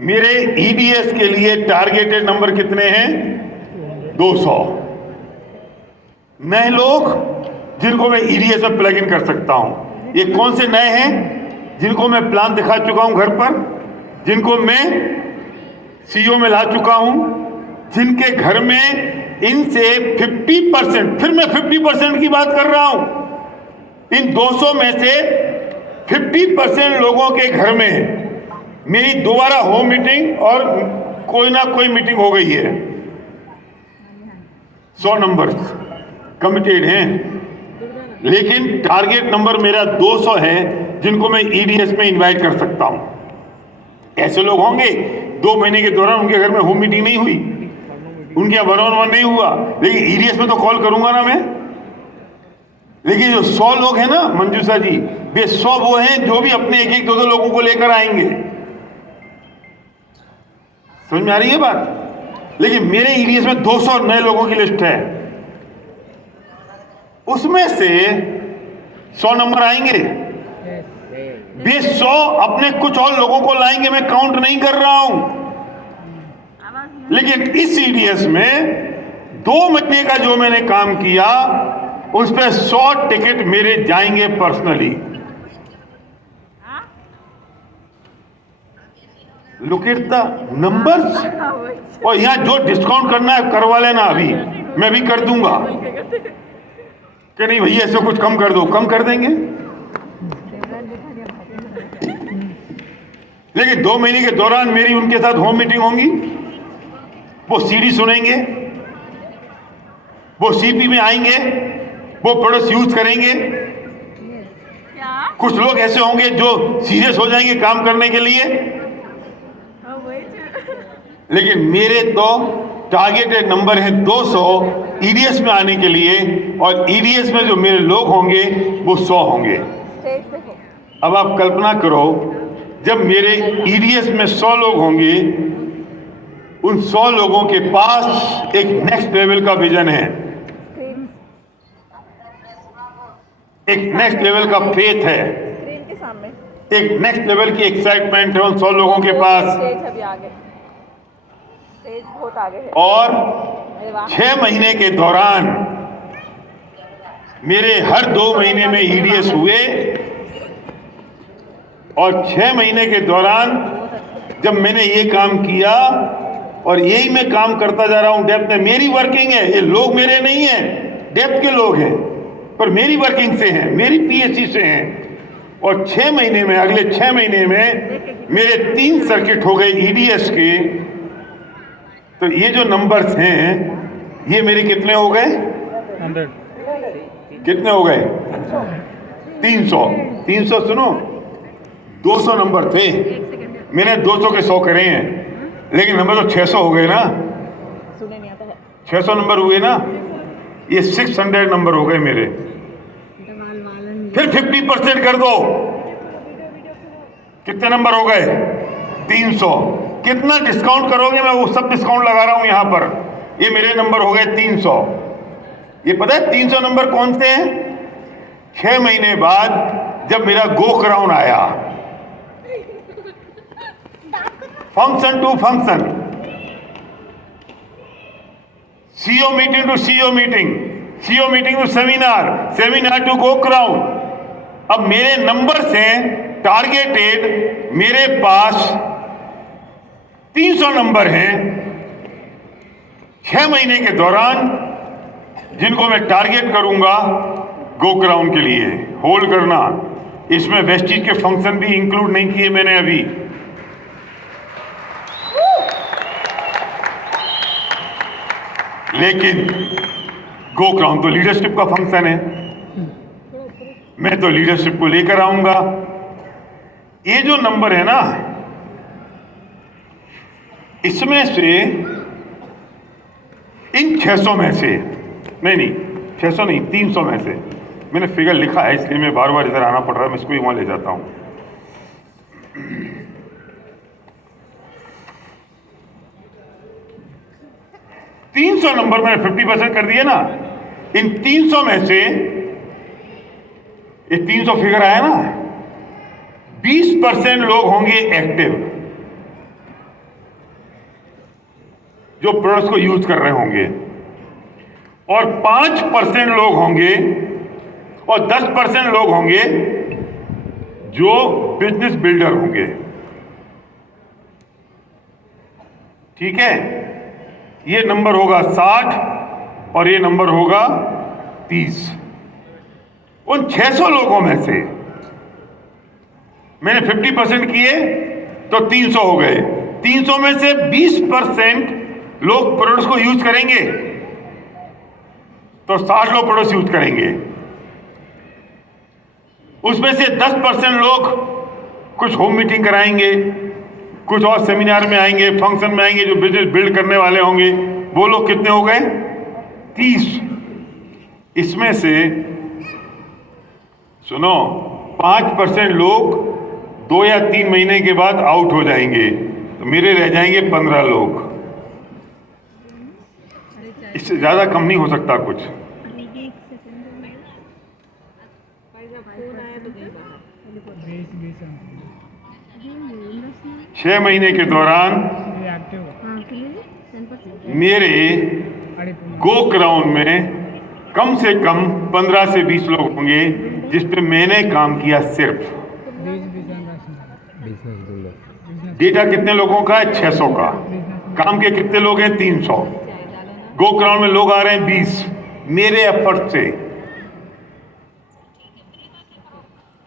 मेरे ईडीएस के लिए टारगेटेड नंबर कितने हैं? 200 नए लोग जिनको मैं ईडीएस में प्लग इन कर सकता हूं। ये कौन से नए हैं? जिनको मैं प्लान दिखा चुका हूं घर पर, जिनको मैं सीईओ में ला चुका हूं, जिनके घर में इनसे 50%, फिर मैं 50% की बात कर रहा हूं, इन 200 में से 50% लोगों के घर में मेरी दोबारा होम मीटिंग और कोई ना कोई मीटिंग हो गई है। 100 नंबर कमिटेड हैं, लेकिन टारगेट नंबर मेरा 200 है जिनको मैं ईडीएस में इनवाइट कर सकता हूं। ऐसे लोग होंगे 2 महीने के दौरान उनके घर में होम मीटिंग नहीं हुई, उनके यहाँ 1-on-1 नहीं हुआ, लेकिन ईडीएस में तो कॉल करूंगा ना मैं। लेकिन जो 100 लोग हैं ना मंजूषा जी, वे 100 वो हैं जो भी अपने 1-1, 2-2 लोगों को लेकर आएंगे। समझ में आ रही है बात? लेकिन मेरे ईडीएस में 200 नए लोगों की लिस्ट है, उसमें से 100 नंबर आएंगे, वे 100 अपने कुछ और लोगों को लाएंगे, मैं काउंट नहीं कर रहा हूं। लेकिन इस ईडीएस में 2 महीने का जो मैंने काम किया, उस पर 100 टिकट मेरे जाएंगे personally. Look at the numbers. और यहां जो डिस्काउंट करना है करवा लेना, अभी मैं भी कर दूंगा कि नहीं भैया ऐसे कुछ कम कर दो, कम कर देंगे। लेकिन 2 महीने के दौरान मेरी उनके साथ होम मीटिंग होंगी, वो सीडी सुनेंगे, वो सीपी में आएंगे, वो प्रोडक्ट्स यूज करेंगे। कुछ लोग ऐसे होंगे जो सीरियस हो जाएंगे काम करने के लिए। लेकिन मेरे तो टारगेटेड नंबर है 200 ईडीएस में आने के लिए, और ईडीएस में जो मेरे लोग होंगे वो 100 होंगे। अब आप कल्पना करो, जब मेरे ईडीएस में 100 लोग होंगे, उन 100 लोगों के पास एक नेक्स्ट लेवल का विजन है, एक नेक्स्ट लेवल का फेथ है, एक नेक्स्ट लेवल की एक्साइटमेंट है उन 100 लोगों के पास। बहुत आगे है। और 6 महीने के दौरान मेरे हर 2 महीने में ईडीएस हुए, और 6 महीने के दौरान जब मैंने ये काम किया, और यही मैं काम करता जा रहा हूं डेप्थ में, मेरी वर्किंग है, ये लोग मेरे नहीं हैं, डेप्थ के लोग हैं, पर मेरी वर्किंग से हैं, मेरी पीएचसी से हैं। और 6 महीने में, अगले 6 महीने में मेरे 3 सर्किट हो गए ईडीएस के। तो ये जो नंबर्स हैं, ये मेरे कितने हो गए? 100। कितने हो गए? 300 सुनो, 200 नंबर थे, मैंने 200 के 100 करे हैं, लेकिन नंबर तो 600 हो गए ना, 600 नंबर हुए ना, ये 600 नंबर हो गए मेरे। फिर 50% कर दो, कितने नंबर हो गए? 300। कितना डिस्काउंट करोगे? मैं वो सब डिस्काउंट लगा रहा हूं यहां पर। ये मेरे नंबर हो गए 300। ये पता है 300 नंबर कौन से हैं? 6 महीने बाद जब मेरा गो क्राउन आया, function to function, CEO meeting to CEO meeting, CEO meeting to seminar, seminar to go crown. अब मेरे नंबर से टारगेटेड मेरे पास 300 नंबर हैं 6 महीने के दौरान, जिनको मैं टारगेट करूंगा गो क्राउन के लिए। होल्ड करना, इसमें वेस्टीज के फंक्शन भी इंक्लूड नहीं किए मैंने अभी। लेकिन गो क्राउन तो लीडरशिप का फंक्शन है, मैं तो लीडरशिप को लेकर आऊंगा। ये जो नंबर है ना, इसमें से इन 600 में से, नहीं 600 नहीं, 300 में से, मैंने फिगर लिखा है इसलिए मैं बार बार इधर आना पड़ रहा है, मैं इसको ही वहां ले जाता हूं। तीन 300 नंबर मैंने 50% कर दिए ना। इन 300 में से, ये 300 फिगर आया ना, 20% लोग होंगे एक्टिव, जो प्रोडक्ट्स को यूज कर रहे होंगे, और 5% लोग होंगे और 10% लोग होंगे जो बिजनेस बिल्डर होंगे। ठीक है, ये नंबर होगा 60 और ये नंबर होगा 30। उन 600 लोगों में से मैंने 50% किए तो 300 हो गए। 300 में से 20% लोग प्रोडक्ट्स को यूज करेंगे तो 60 लोग प्रोडक्ट्स यूज करेंगे। उसमें से 10% लोग कुछ होम मीटिंग कराएंगे, कुछ और सेमिनार में आएंगे, फंक्शन में आएंगे, जो बिजनेस बिल्ड करने वाले होंगे। वो लोग कितने हो गए? 30। इसमें से सुनो, 5% लोग 2 या 3 महीने के बाद आउट हो जाएंगे, तो मेरे रह जाएंगे 15 लोग। इससे ज्यादा कम नहीं हो सकता कुछ। 6 महीने के दौरान मेरे गो क्राउन में कम से कम 15 से 20 लोग होंगे जिस पे मैंने काम किया। सिर्फ डेटा कितने लोगों का है? 600 का। काम के कितने लोग हैं? 300। गो क्राउन में लोग आ रहे हैं 20 मेरे एफर्ट से,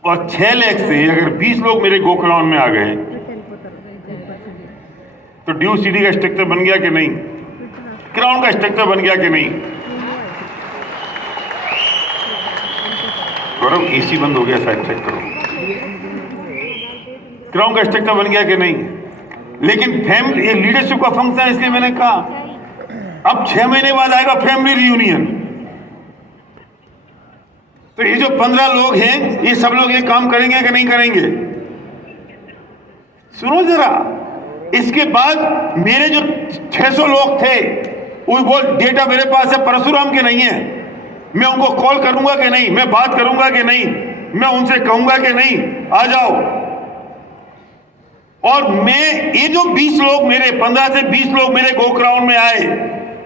और 6 लाख से अगर 20 लोग मेरे गो क्राउन में आ गए तो ड्यू सीडी का स्ट्रक्चर बन गया कि नहीं? क्राउन का स्ट्रक्चर बन गया कि नहीं? गौरव, एसी बंद हो गया शायद, चेक करो। क्राउन का स्ट्रक्चर बन गया कि नहीं? लेकिन फैमिली, ये लीडरशिप का फंक्शन है, इसलिए मैंने कहा अब 6 महीने बाद आएगा फैमिली रियूनियन। तो ये जो 15 लोग हैं, ये सब लोग ये काम करेंगे कि नहीं करेंगे? सुनो जरा, इसके बाद मेरे जो 600 लोग थे, वो डेटा मेरे पास है, परशुराम के नहीं है। मैं उनको कॉल करूंगा कि नहीं? मैं बात करूंगा कि नहीं? मैं उनसे कहूंगा कि नहीं आ जाओ? और मैं ये जो 20 लोग मेरे, 15 से 20 लोग मेरे गो क्राउन में आए,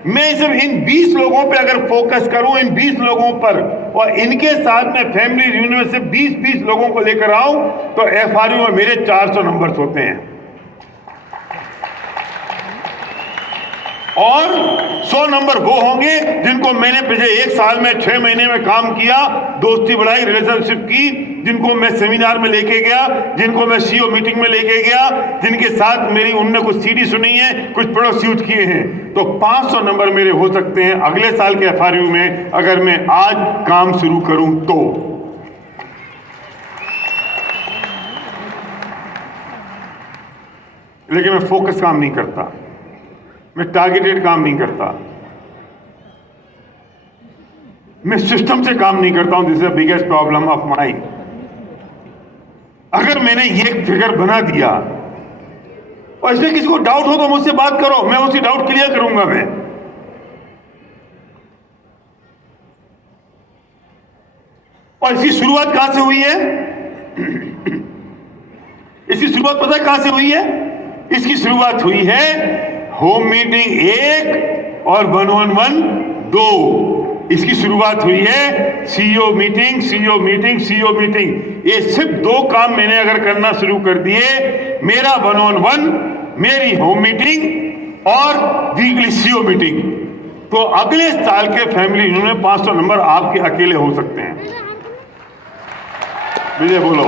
मैं सिर्फ इन 20 लोगों पे अगर फोकस करूं, इन 20 लोगों पर, और इनके साथ में फैमिली रियूनियन से 20-20 लोगों को लेकर आऊं, तो एफआरयू में मेरे 400 नंबर्स होते हैं। और 100 नंबर वो होंगे जिनको मैंने पिछले 1 साल में 6 महीने में काम किया, दोस्ती बढ़ाई, रिलेशनशिप की, जिनको मैं सेमिनार में लेके गया, जिनको मैं सीईओ मीटिंग में लेके गया, जिनके साथ मेरी उनने कुछ सीडी सुनी है, कुछ प्रोडक्ट्स यूज किए हैं। तो 500 नंबर मेरे हो सकते हैं अगले साल के एफआरयू में, अगर मैं आज काम शुरू करूं तो। लेकिन मैं फोकस काम नहीं करता, मैं टारगेटेड काम नहीं करता, मैं सिस्टम से काम नहीं करता हूं। This is the biggest problem of mine. अगर मैंने ये फिगर बना दिया और इसमें किसी को डाउट हो तो मुझसे बात करो, मैं उसी डाउट क्लियर करूंगा। मैं और इसकी शुरुआत कहां से हुई है? इसकी शुरुआत पता है कहां से हुई है? इसकी शुरुआत हुई है होम मीटिंग 1 और 1-on-1 2। इसकी शुरुआत हुई है CEO meeting, CEO meeting, CEO meeting. ये सिर्फ 2 काम मैंने अगर करना शुरू कर दिए, मेरा 1-on-1, मेरी होम मीटिंग और वीकली सीईओ मीटिंग, तो अगले साल के फैमिली यूनियन में 500 नंबर आपके अकेले हो सकते हैं। विजय बोलो।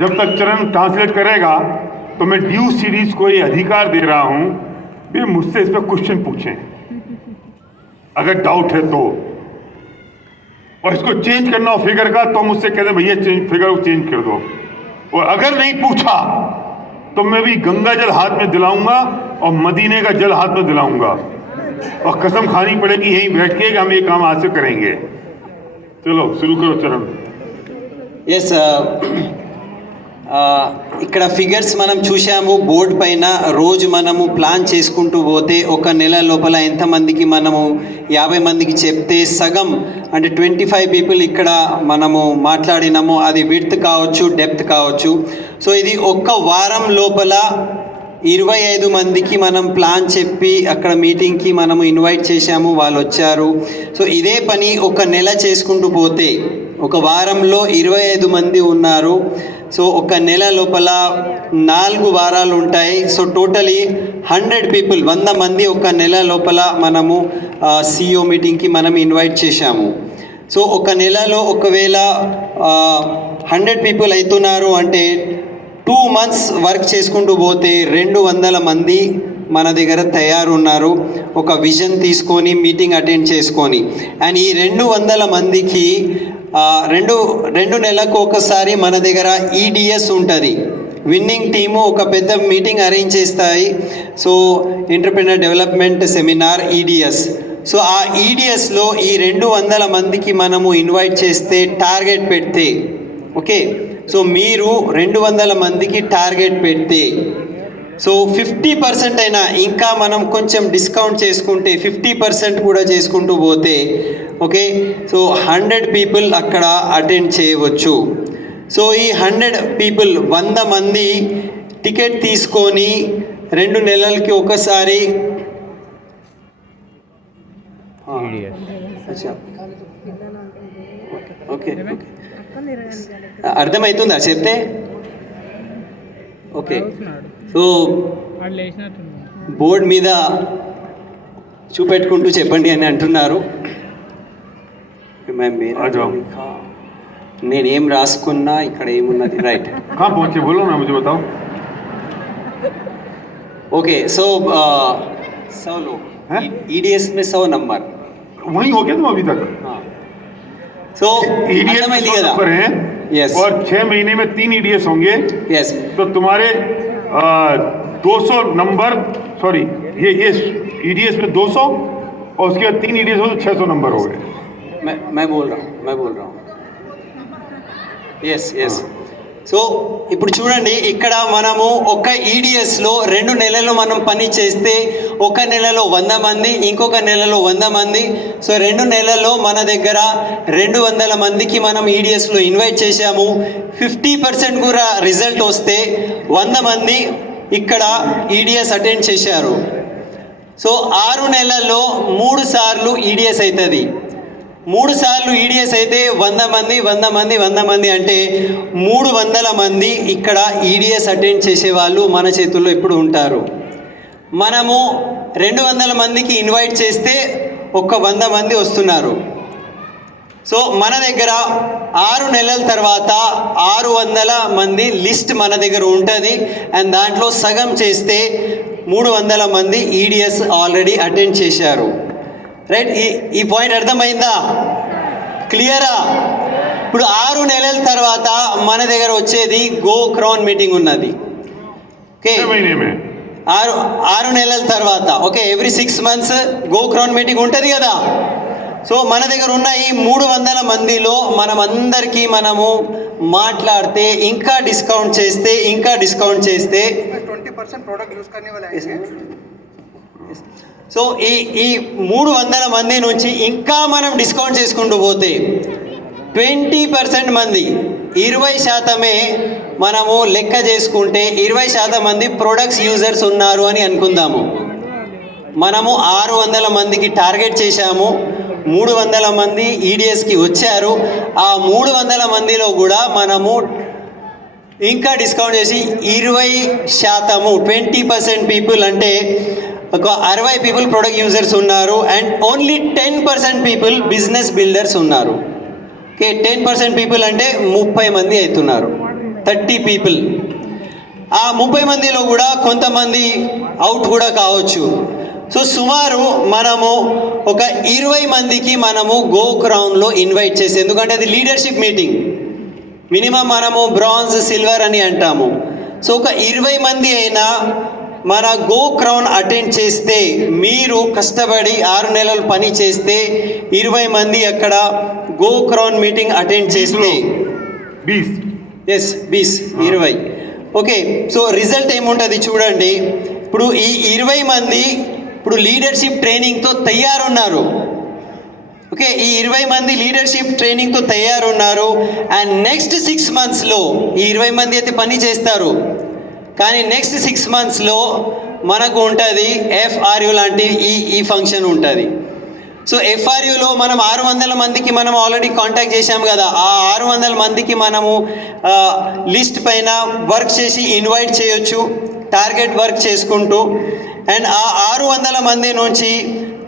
जब तक चरण ट्रांसलेट करेगा तो मैं ड्यू सीरीज को ये अधिकार दे रहा हूं भी मुझसे इस पर क्वेश्चन पूछें अगर डाउट है तो, और इसको चेंज करना हो फिगर का तो मुझसे कहते भैया फिगर को चेंज कर दो। और अगर नहीं पूछा तो मैं भी गंगा जल हाथ में दिलाऊंगा और मदीने का जल हाथ में दिलाऊंगा और कसम खानी पड़ेगी यहीं बैठ के कि हम ये काम आज से करेंगे। चलो शुरू करो चरण। ఎస్ ఇక్కడ ఫిగర్స్ మనం చూసాము బోర్డు పైన. రోజు మనము ప్లాన్ చేసుకుంటూ పోతే ఒక నెల లోపల ఎంతమందికి మనము 50 మందికి చెప్తే సగం అంటే 25 పీపుల్ ఇక్కడ మనము మాట్లాడినాము. అది విడ్త్ కావచ్చు, డెప్త్ కావచ్చు. సో ఇది ఒక్క వారం లోపల 25 మందికి మనం ప్లాన్ చెప్పి అక్కడ మీటింగ్కి మనము ఇన్వైట్ చేశాము, వాళ్ళు వచ్చారు. సో ఇదే పని ఒక నెల చేసుకుంటూ పోతే ఒక వారంలో 25 మంది ఉన్నారు. సో ఒక నెల లోపల 4 వారాలు ఉంటాయి. సో టోటలీ 100 పీపుల్ 100 మంది ఒక నెల లోపల మనము సిఇఓ మీటింగ్కి మనం ఇన్వైట్ చేశాము. సో ఒక నెలలో ఒకవేళ 100 పీపుల్ అవుతున్నారు అంటే 2 months వర్క్ చేసుకుంటూ పోతే 200 మంది మన దగ్గర తయారున్నారు ఒక విజన్ తీసుకొని మీటింగ్ అటెండ్ చేసుకొని. అండ్ ఈ 200 మందికి రెండు నెలలకు ఒకసారి మన దగ్గర ఈడిఎస్ ఉంటుంది. విన్నింగ్ టీము ఒక పెద్ద మీటింగ్ అరేంజ్ చేస్తాయి. So entrepreneur development seminar EDS. So ఆ ఈడిఎస్లో ఈ 200 మందికి మనము ఇన్వైట్ చేస్తే టార్గెట్ పెడితే, ఓకే, సో మీరు 200 మందికి టార్గెట్ పెడితే సో 50% అయినా ఇంకా మనం కొంచెం డిస్కౌంట్ చేసుకుంటే 50% కూడా చేసుకుంటూ పోతే ఓకే, సో 100 పీపుల్ అక్కడ అటెండ్ చేయవచ్చు. సో ఈ 100 పీపుల్ 100 మంది టికెట్ తీసుకొని 2 నెలలకి ఒకసారి ఓకే అర్థమవుతుందా చెప్తే? ఓకే, సో బోర్డు మీద చూపెట్టుకుంటూ చెప్పండి అని అంటున్నారు. నేనేం రాసుకున్నా ఇక్కడ ఏమున్నది రైట్ कहाँ पहुंचे बोलो ना मुझे बताओ। ओके, सो 100 लोग ईडीएस में 100 नंबर वहीं हो गया तुम अभी तक। हाँ, सो ईडीएस में 100 नंबर हैं। Yes. और 6 महीने में 3 ईडीएस होंगे। यस, तो तुम्हारे 200 नंबर, सॉरी ये ईडीएस में 200 और उसके बाद 3 ईडीएस हो तो 600 नंबर हो गए। मैं बोल रहा हूँ ఎస్ ఎస్. సో ఇప్పుడు చూడండి, ఇక్కడ మనము ఒక ఈడిఎస్లో 2 నెలలు మనం పని చేస్తే ఒక నెలలో 100 మంది, ఇంకొక నెలలో 100 మంది. సో 2 నెలల్లో మన దగ్గర 200 మందికి మనం ఈడిఎస్లో ఇన్వైట్ చేశాము. 50% కూడా రిజల్ట్ వస్తే 100 మంది ఇక్కడ ఈడిఎస్ అటెండ్ చేశారు. సో 6 నెలల్లో 3 సార్లు ఈడిఎస్ అవుతుంది. 3 సార్లు ఈడిఎస్ అయితే 100 మంది 100 మంది 100 మంది అంటే 300 మంది ఇక్కడ ఈడిఎస్ అటెండ్ చేసేవాళ్ళు మన చేతుల్లో ఇప్పుడు ఉంటారు. మనము 200 మందికి ఇన్వైట్ చేస్తే ఒక 100 మంది వస్తున్నారు. సో మన దగ్గర 6 నెలల తర్వాత 600 మంది లిస్ట్ మన దగ్గర ఉంటుంది. అండ్ దాంట్లో సగం చేస్తే 300 మంది ఈడిఎస్ ఆల్రెడీ అటెండ్ చేశారు. రైట్, ఈ పాయింట్ అర్థమైందా? క్లియరా? ఇప్పుడు 6 నెలల తర్వాత మన దగ్గర వచ్చేది గో క్రౌన్ మీటింగ్ ఉన్నది. ఓకే, 6 నెలల తర్వాత okay, every 6 months go crown meeting ఉంటుంది కదా. సో మన దగ్గర ఉన్న ఈ 300 మందిలో మనము మాట్లాడితే ఇంకా డిస్కౌంట్ చేస్తే 20% प्रोडक्ट यूज करने वाले आएंगे। సో ఈ 300 మంది నుంచి ఇంకా మనం డిస్కౌంట్ చేసుకుంటూ పోతే 20% మంది 20% మనము లెక్క చేసుకుంటే 20% మంది ప్రొడక్ట్స్ యూజర్స్ ఉన్నారు అని అనుకుందాము. మనము 600 మందికి టార్గెట్ చేశాము, 300 మంది ఈడిఎస్కి వచ్చారు. ఆ 300 మందిలో కూడా మనము ఇంకా డిస్కౌంట్ చేసి 20%, 20% పీపుల్ అంటే ఒక 60 పీపుల్ ప్రొడక్ట్ యూజర్స్ ఉన్నారు and only 10% people business builders ఉన్నారు. ఓకే, 10% పీపుల్ అంటే 30 మంది అవుతున్నారు, 30 పీపుల్. ఆ 30 మందిలో కూడా కొంతమంది అవుట్ కూడా కావచ్చు. సో సుమారు మనము ఒక 20 మందికి మనము గో క్రౌన్లో ఇన్వైట్ చేసి, ఎందుకంటే అది లీడర్షిప్ మీటింగ్, మినిమం మనము బ్రాంజ్ సిల్వర్ అని అంటాము. సో ఒక 20 మంది అయినా మన గో క్రౌన్ అటెండ్ చేస్తే, మీరు కష్టపడి 6 నెలలు పని చేస్తే 20 మంది అక్కడ గో క్రౌన్ మీటింగ్ అటెండ్ చేస్తే 20. ఓకే, సో రిజల్ట్ ఏముంటుంది చూడండి. ఇప్పుడు ఈ 20 మంది ఇప్పుడు లీడర్షిప్ ట్రైనింగ్తో తయారున్నారు. ఓకే, ఈ 20 మంది లీడర్షిప్ ట్రైనింగ్తో తయారున్నారు. అండ్ నెక్స్ట్ 6 మంత్స్లో ఈ 20 మంది అయితే పని చేస్తారు, కానీ నెక్స్ట్ 6 మంత్స్లో మనకు ఉంటుంది FRU లాంటి ఈ ఫంక్షన్ ఉంటుంది. సో FRUలో మనం 600 మందికి మనం ఆల్రెడీ కాంటాక్ట్ చేశాం కదా, ఆ 600 మందికి మనము లిస్ట్ పైన వర్క్ చేసి ఇన్వైట్ చేయొచ్చు, టార్గెట్ వర్క్ చేసుకుంటూ. అండ్ ఆ 600 మంది నుంచి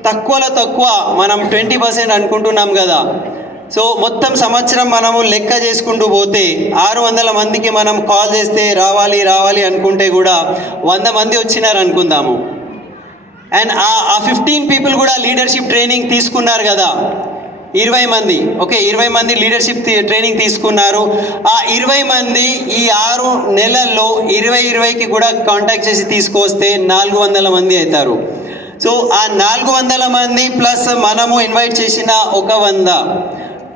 తక్కువలో తక్కువ మనం 20% అనుకుంటున్నాం కదా. సో మొత్తం సంవత్సరం మనము లెక్క చేసుకుంటూ పోతే 600 మందికి మనం కాల్ చేస్తే రావాలి అనుకుంటే కూడా 100 మంది వచ్చినారు అనుకుందాము. అండ్ ఆ 15 పీపుల్ కూడా లీడర్షిప్ ట్రైనింగ్ తీసుకున్నారు కదా, 20 మంది. ఓకే, 20 మంది లీడర్షిప్ ట్రైనింగ్ తీసుకున్నారు. ఆ 20 మంది ఈ 6 నెలల్లో 20కి కూడా కాంటాక్ట్ చేసి తీసుకొస్తే 400 మంది అవుతారు. సో ఆ 400 మంది ప్లస్ మనము ఇన్వైట్ చేసిన ఒక 100,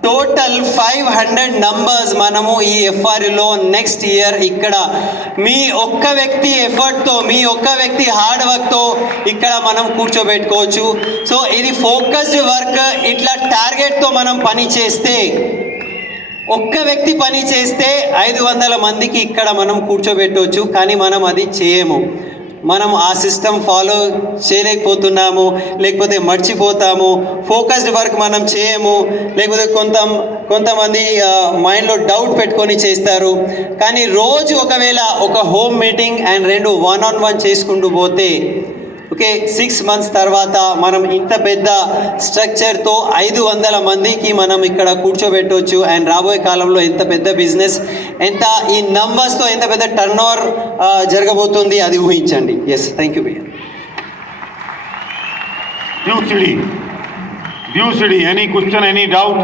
టోటల్ 500 నంబర్స్ మనము ఈ FRUలో నెక్స్ట్ ఇయర్ ఇక్కడ మీ ఒక్క వ్యక్తి ఎఫర్ట్తో, మీ ఒక్క వ్యక్తి హార్డ్ వర్క్తో ఇక్కడ మనం కూర్చోబెట్టుకోవచ్చు. సో ఇది ఫోకస్డ్ వర్క్. ఇట్లా టార్గెట్తో మనం పని చేస్తే, ఒక్క వ్యక్తి పని చేస్తే 500 మందికి ఇక్కడ మనం కూర్చోబెట్టవచ్చు. కానీ మనం అది చేయము, మనం ఆ సిస్టమ్ ఫాలో చేయలేకపోతున్నాము, లేకపోతే మర్చిపోతాము. ఫోకస్డ్ వర్క్ మనం చేయము, లేకపోతే కొంతమంది మైండ్లో డౌట్ పెట్టుకొని చేస్తారు. కానీ రోజు ఒకవేళ ఒక హోమ్ మీటింగ్ అండ్ 2 1-on-1 చేసుకుంటూ పోతే, ఓకే, 6 మంత్స్ తర్వాత మనం ఇంత పెద్ద స్ట్రక్చర్తో 500 మందికి మనం ఇక్కడ కూర్చోబెట్టవచ్చు. అండ్ రాబోయే కాలంలో ఎంత పెద్ద బిజినెస్, ఎంత ఈ నంబర్స్తో ఎంత పెద్ద టర్న్ ఓవర్ జరగబోతుంది అది ఊహించండి. ఎస్, థ్యాంక్ యూ భయ్యా. DUCD, any question, any doubt?